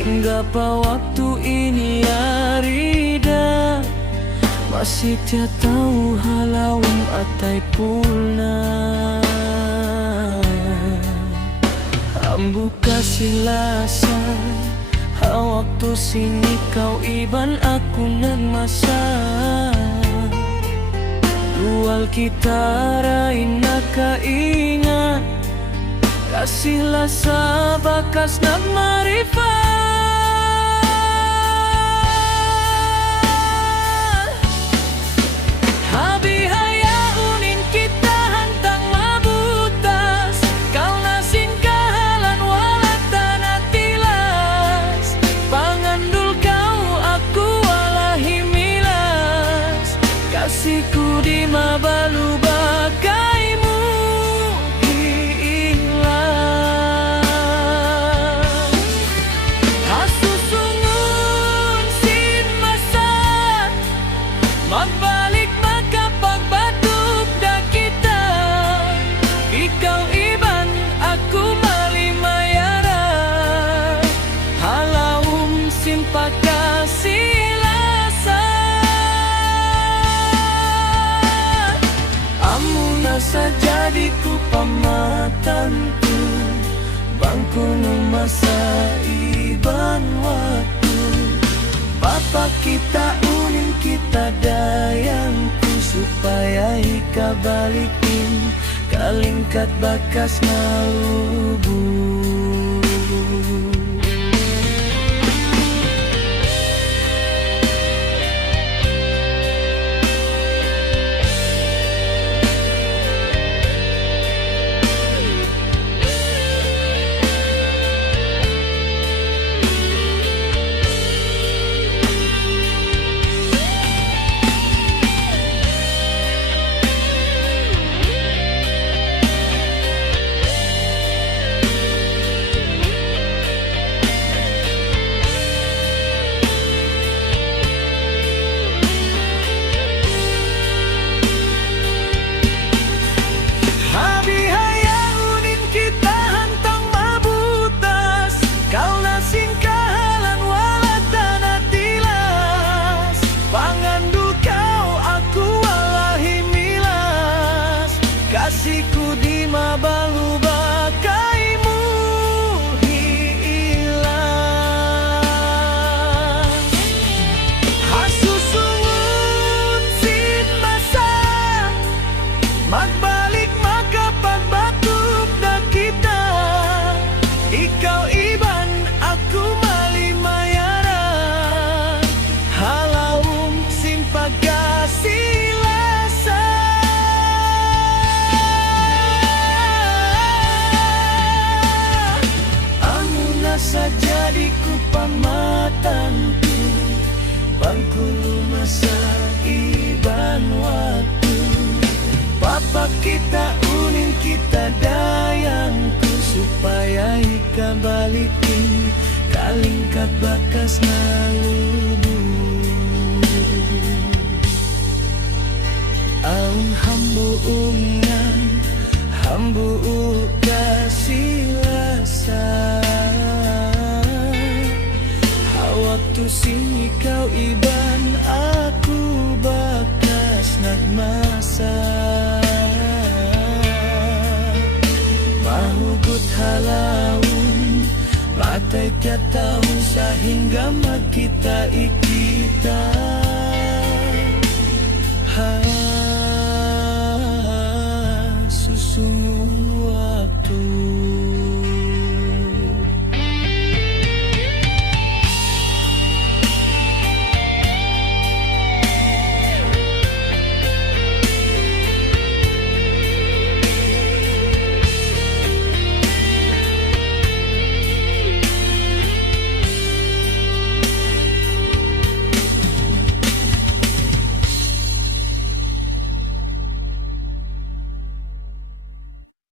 hingga waktu ini arida masih tiada tahu halau atai pulna. Ambu kasih lasa waktu sini kau iban aku nan masa dual kita raina ingat kasih lasa bakas nak marifat. Kasihku di mabalu bagaimu hilang. Hasusungun sin masa magbalik maka pagbatuk dah kita. Ikaw iban aku malimaya halawum sin pagkasih. Sajadiku pamatanku bangku masa iban waktu Papa kita unin kita dayangku supaya ika balikin kalingkat bakas nalubu. Kasihku di mabalu bagaimu hilang. Hasusungun sin masa magbalik maka pagbatuk dah kita. Ikaw iban aku malimaya halawum sin pagkasih. Sajadiku pamatanku bangku masa iban waktu Papa kita unin kita dayangku supaya ika balikin kalingkat bakas nalubu. Aung hambu ungan hambu kasih lasa waktu sini kau iban aku bakas nagmasa mahugut halawun matai tiataw sehingga makita ikita susungu